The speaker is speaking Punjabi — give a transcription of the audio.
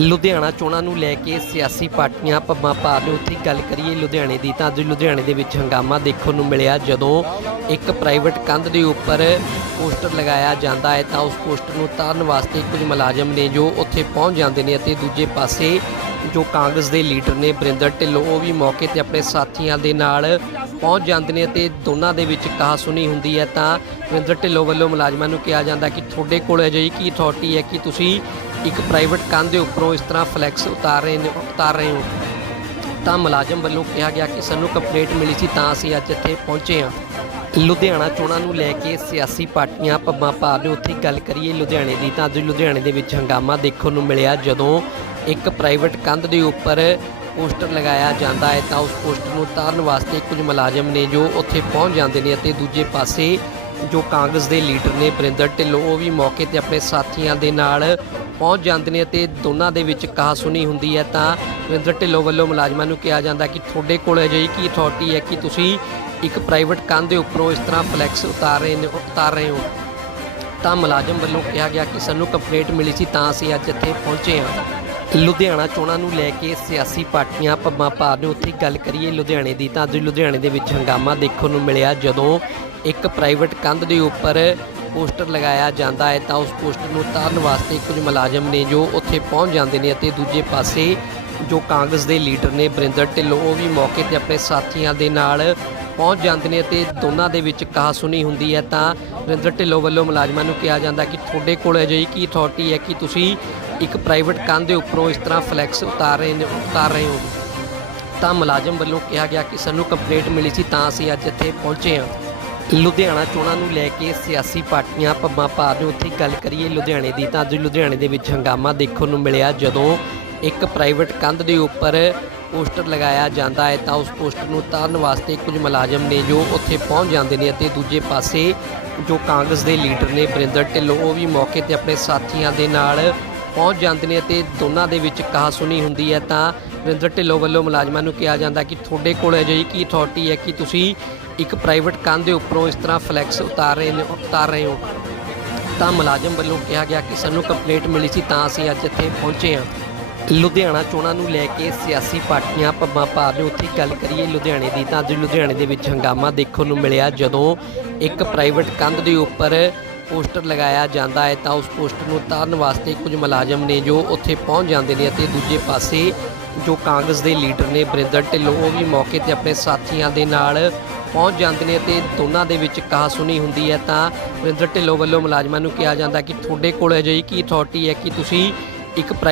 ਲੁਧਿਆਣਾ ਚੋਣਾਂ ਨੂੰ ਲੈ ਕੇ ਸਿਆਸੀ ਪਾਰਟੀਆਂ ਪੰਮਾਂ ਪਾ ਰਹੇ ਉੱਥੇ ਗੱਲ ਕਰੀਏ ਲੁਧਿਆਣੇ ਦੀ, ਤਾਂ ਅੱਜ ਲੁਧਿਆਣੇ ਦੇ ਵਿੱਚ ਹੰਗਾਮਾ ਦੇਖਣ ਨੂੰ ਮਿਲਿਆ, ਜਦੋਂ ਇੱਕ ਪ੍ਰਾਈਵੇਟ ਕੰਧ ਦੇ ਉੱਪਰ ਪੋਸਟਰ ਲਗਾਇਆ ਜਾਂਦਾ ਹੈ, ਤਾਂ ਉਸ ਪੋਸਟਰ ਨੂੰ ਤਾਰਨ ਵਾਸਤੇ ਕੁਝ ਮੁਲਾਜ਼ਮ ਨੇ ਜੋ ਉੱਥੇ ਪਹੁੰਚ ਜਾਂਦੇ ਨੇ ਅਤੇ ਦੂਜੇ ਪਾਸੇ ਜੋ ਕਾਂਗਰਸ ਦੇ ਲੀਡਰ ਨੇ ਬਰਿੰਦਰ ਢਿੱਲੋਂ, ਉਹ ਵੀ ਮੌਕੇ ਤੇ ਆਪਣੇ ਸਾਥੀਆਂ ਦੇ ਨਾਲ ਪਹੁੰਚ ਜਾਂਦੇ ਨੇ ਤੇ ਦੋਨਾਂ ਦੇ ਵਿੱਚ ਕਹਾ ਸੁਣੀ ਹੁੰਦੀ ਹੈ, ਤਾਂ ਬਰਿੰਦਰ ਢਿੱਲੋਂ ਵੱਲੋਂ ਮੁਲਾਜ਼ਮਾਂ ਨੂੰ ਕਿਹਾ ਜਾਂਦਾ ਕਿ ਤੁਹਾਡੇ ਕੋਲ ਅਜਿਹੀ ਕੀ ਅਥਾਰਟੀ ਹੈ ਕਿ ਤੁਸੀਂ ਇੱਕ ਪ੍ਰਾਈਵੇਟ ਕੰਧ ਦੇ ਉੱਪਰੋਂ ਇਸ ਤਰ੍ਹਾਂ ਫਲੈਕਸ ਉਤਾਰ ਰਹੇ ਨੇ, ਉਤਾਰ ਰਹੇ ਹੋ। ਤਾਂ ਮੁਲਾਜ਼ਮ ਵੱਲੋਂ ਕਿਹਾ ਗਿਆ ਕਿ ਸਾਨੂੰ ਕੰਪਲੇਂਟ ਮਿਲੀ ਸੀ, ਤਾਂ ਅਸੀਂ ਅੱਜ ਇੱਥੇ ਪਹੁੰਚੇ ਹਾਂ। ਲੁਧਿਆਣਾ ਚੋਣਾਂ ਨੂੰ ਲੈ ਕੇ ਸਿਆਸੀ ਪਾਰਟੀਆਂ ਪੰਮਾਂ ਪਾ ਰਹੇ ਉੱਥੇ ਗੱਲ ਕਰੀਏ ਲੁਧਿਆਣੇ ਦੀ, ਤਾਂ ਅੱਜ ਲੁਧਿਆਣੇ ਦੇ ਵਿੱਚ ਹੰਗਾਮਾ ਦੇਖਣ ਨੂੰ ਮਿਲਿਆ, ਜਦੋਂ ਇੱਕ ਪ੍ਰਾਈਵੇਟ ਕੰਧ ਦੇ ਉੱਪਰ ਪੋਸਟਰ ਲਗਾਇਆ ਜਾਂਦਾ ਹੈ, ਤਾਂ ਉਸ ਪੋਸਟਰ ਨੂੰ ਉਤਾਰਨ ਵਾਸਤੇ ਕੁਝ ਮੁਲਾਜ਼ਮ ਨੇ ਜੋ ਉੱਥੇ ਪਹੁੰਚ ਜਾਂਦੇ ਨੇ ਅਤੇ ਦੂਜੇ ਪਾਸੇ ਜੋ ਕਾਂਗਰਸ ਦੇ ਲੀਡਰ ਨੇ ਬਰਿੰਦਰ ਢਿੱਲੋਂ, ਉਹ ਵੀ ਮੌਕੇ ਤੇ ਆਪਣੇ ਸਾਥੀਆਂ ਦੇ ਨਾਲ ਪਹੁੰਚ ਜਾਂਦੇ ਨੇ ਅਤੇ ਦੋਨਾਂ ਦੇ ਵਿੱਚ ਕਹਾ ਸੁਣੀ ਹੁੰਦੀ ਹੈ, ਤਾਂ ਬਰਿੰਦਰ ਢਿੱਲੋਂ ਵੱਲੋਂ ਮੁਲਾਜ਼ਮਾਂ ਨੂੰ ਕਿਹਾ ਜਾਂਦਾ ਕਿ ਤੁਹਾਡੇ ਕੋਲ ਅਜਿਹੀ ਕੀ ਅਥਾਰਟੀ ਹੈ ਕਿ ਤੁਸੀਂ ਇੱਕ ਪ੍ਰਾਈਵੇਟ ਕੰਧ ਦੇ ਉੱਪਰੋਂ ਇਸ ਤਰ੍ਹਾਂ ਫਲੈਕਸ ਉਤਾਰ ਰਹੇ ਨੇ, ਉਤਾਰ ਰਹੇ ਹੋ? ਤਾਂ ਮੁਲਾਜ਼ਮ ਵੱਲੋਂ ਕਿਹਾ ਗਿਆ ਕਿ ਸਾਨੂੰ ਕੰਪਲੇਂਟ ਮਿਲੀ ਸੀ, ਤਾਂ ਅਸੀਂ ਅੱਜ ਇੱਥੇ ਪਹੁੰਚੇ ਹਾਂ। ਲੁਧਿਆਣਾ ਚੋਣਾਂ ਨੂੰ ਲੈ ਕੇ ਸਿਆਸੀ ਪਾਰਟੀਆਂ ਪੰਮਾਂ ਪਾ ਨੇ ਉੱਥੇ ਗੱਲ ਕਰੀਏ ਲੁਧਿਆਣੇ ਦੀ, ਤਾਂ ਅੱਜ ਲੁਧਿਆਣੇ ਦੇ ਵਿੱਚ ਹੰਗਾਮਾ ਦੇਖਣ ਨੂੰ ਮਿਲਿਆ ਜਦੋਂ ਇੱਕ ਪ੍ਰਾਈਵੇਟ ਕੰਧ ਦੇ ਉੱਪਰ ਪੋਸਟਰ ਲਗਾਇਆ ਜਾਂਦਾ ਹੈ, ਤਾਂ ਉਸ ਪੋਸਟਰ ਨੂੰ ਉਤਾਰਨ ਵਾਸਤੇ ਕੁਝ ਮੁਲਾਜ਼ਮ ਨੇ ਜੋ ਉੱਥੇ ਪਹੁੰਚ ਜਾਂਦੇ ਨੇ ਅਤੇ ਦੂਜੇ ਪਾਸੇ ਜੋ ਕਾਂਗਰਸ ਦੇ ਲੀਡਰ ਨੇ ਬਰਿੰਦਰ ਢਿੱਲੋਂ, ਉਹ ਵੀ ਮੌਕੇ ਤੇ ਆਪਣੇ ਸਾਥੀਆਂ ਦੇ ਨਾਲ ਪਹੁੰਚ ਜਾਂਦੇ ਨੇ ਅਤੇ ਦੋਨਾਂ ਦੇ ਵਿੱਚ ਕਹਾ ਸੁਣੀ ਹੁੰਦੀ ਹੈ। ਤਾਂ ਬਰਿੰਦਰ ਢਿੱਲੋਂ ਵੱਲੋਂ ਮੁਲਾਜ਼ਮਾਂ ਨੂੰ ਕਿਹਾ ਜਾਂਦਾ ਕਿ ਤੁਹਾਡੇ ਕੋਲ ਅਜਿਹੀ ਕੀ ਅਥਾਰਟੀ ਹੈ ਕਿ ਤੁਸੀਂ ਇੱਕ ਪ੍ਰਾਈਵੇਟ ਕੰਧ ਦੇ ਉੱਪਰੋਂ ਇਸ ਤਰ੍ਹਾਂ ਫਲੈਕਸ ਉਤਾਰ ਰਹੇ ਨੇ, ਉਤਾਰ ਰਹੇ ਹੋ? ਤਾਂ ਮੁਲਾਜ਼ਮ ਵੱਲੋਂ ਕਿਹਾ ਗਿਆ ਕਿ ਸਾਨੂੰ ਕੰਪਲੇਂਟ ਮਿਲੀ ਸੀ, ਤਾਂ ਅਸੀਂ ਅੱਜ ਇੱਥੇ ਪਹੁੰਚੇ ਹਾਂ। ਲੁਧਿਆਣਾ ਚੋਣਾਂ ਨੂੰ ਲੈ ਕੇ ਸਿਆਸੀ ਪਾਰਟੀਆਂ ਪੰਮਾਂ ਪਾ ਰਹੇ ਉੱਥੇ ਗੱਲ ਕਰੀਏ ਲੁਧਿਆਣੇ ਦੀ ਤਾਂ ਅੱਜ ਲੁਧਿਆਣੇ ਦੇ ਵਿੱਚ ਹੰਗਾਮਾ ਦੇਖਣ ਨੂੰ ਮਿਲਿਆ। ਜਦੋਂ ਇੱਕ ਪ੍ਰਾਈਵੇਟ ਕੰਧ ਦੇ ਉੱਪਰ ਪੋਸਟਰ ਲਗਾਇਆ ਜਾਂਦਾ ਹੈ ਤਾਂ ਉਸ ਪੋਸਟਰ ਨੂੰ ਤਾਰਨ ਵਾਸਤੇ ਕੁਝ ਮੁਲਾਜ਼ਮ ਨੇ ਜੋ ਉੱਥੇ ਪਹੁੰਚ ਜਾਂਦੇ ਨੇ ਅਤੇ ਦੂਜੇ ਪਾਸੇ ਜੋ ਕਾਂਗਰਸ ਦੇ ਲੀਡਰ ਨੇ ਬਰਿੰਦਰ ਢਿੱਲੋਂ, ਉਹ ਵੀ ਮੌਕੇ ਤੇ ਆਪਣੇ ਸਾਥੀਆਂ ਦੇ ਨਾਲ ਪਹੁੰਚ ਜਾਂਦੇ ਨੇ ਅਤੇ ਦੋਨਾਂ ਦੇ ਵਿੱਚ ਕਹਾ ਸੁਣੀ ਹੁੰਦੀ ਹੈ ਤਾਂ ਬਰਿੰਦਰ ਢਿੱਲੋਂ ਵੱਲੋਂ ਮੁਲਾਜ਼ਮਾਂ ਨੂੰ ਕਿਹਾ ਜਾਂਦਾ ਕਿ ਤੁਹਾਡੇ ਕੋਲ ਅਜਿਹੀ ਕੀ ਅਥਾਰਟੀ ਹੈ ਕਿ ਤੁਸੀਂ ਇੱਕ ਪ੍ਰਾਈਵੇਟ ਕੰਧ ਦੇ ਉੱਪਰੋਂ ਇਸ ਤਰ੍ਹਾਂ ਫਲੈਕਸ ਉਤਾਰ ਰਹੇ ਨੇ, ਉਤਾਰ ਰਹੇ ਹੋ? ਤਾਂ ਮੁਲਾਜ਼ਮ ਵੱਲੋਂ ਕਿਹਾ ਗਿਆ ਕਿ ਸਾਨੂੰ ਕੰਪਲੇਂਟ ਮਿਲੀ ਸੀ, ਤਾਂ ਅਸੀਂ ਅੱਜ ਇੱਥੇ ਪਹੁੰਚੇ ਹਾਂ। ਲੁਧਿਆਣਾ ਚੋਣਾਂ ਨੂੰ ਲੈ ਕੇ ਸਿਆਸੀ ਪਾਰਟੀਆਂ ਪੰਮਾਂ ਭਾਰ ਨੇ ਉੱਥੇ ਗੱਲ ਕਰੀਏ ਲੁਧਿਆਣੇ ਦੀ। ਤਾਂ ਅੱਜ ਲੁਧਿਆਣੇ ਦੇ ਵਿੱਚ ਹੰਗਾਮਾ ਦੇਖਣ ਨੂੰ ਮਿਲਿਆ, ਜਦੋਂ ਇੱਕ ਪ੍ਰਾਈਵੇਟ ਕੰਧ ਦੇ ਉੱਪਰ ਪੋਸਟਰ ਲਗਾਇਆ ਜਾਂਦਾ ਹੈ, ਤਾਂ ਉਸ ਪੋਸਟਰ ਨੂੰ ਉਤਾਰਨ ਵਾਸਤੇ ਕੁਝ ਮੁਲਾਜ਼ਮ ਨੇ ਜੋ ਉੱਥੇ ਪਹੁੰਚ ਜਾਂਦੇ ਨੇ ਅਤੇ ਦੂਜੇ ਪਾਸੇ ਜੋ ਕਾਂਗਰਸ ਦੇ ਲੀਡਰ ਨੇ ਬਰਿੰਦਰ ਢਿੱਲੋਂ, ਉਹ ਵੀ ਮੌਕੇ ਤੇ ਆਪਣੇ ਸਾਥੀਆਂ ਦੇ ਨਾਲ ਪਹੁੰਚ ਜਾਂਦੇ ਨੇ ਤੇ ਦੋਨਾਂ ਦੇ ਵਿੱਚ ਕਹਾ ਸੁਣੀ ਹੁੰਦੀ ਹੈ। ਤਾਂ ਬਰਿੰਦਰ ਢਿੱਲੋਂ ਵੱਲੋਂ ਮੁਲਾਜ਼ਮਾਂ ਨੂੰ ਕਿਹਾ ਜਾਂਦਾ ਕਿ ਤੁਹਾਡੇ ਕੋਲ ਅਜਿਹੀ ਕੀ ਅਥਾਰਟੀ ਹੈ ਕਿ ਤੁਸੀਂ ਇੱਕ ਪ੍ਰਾਈਵੇਟ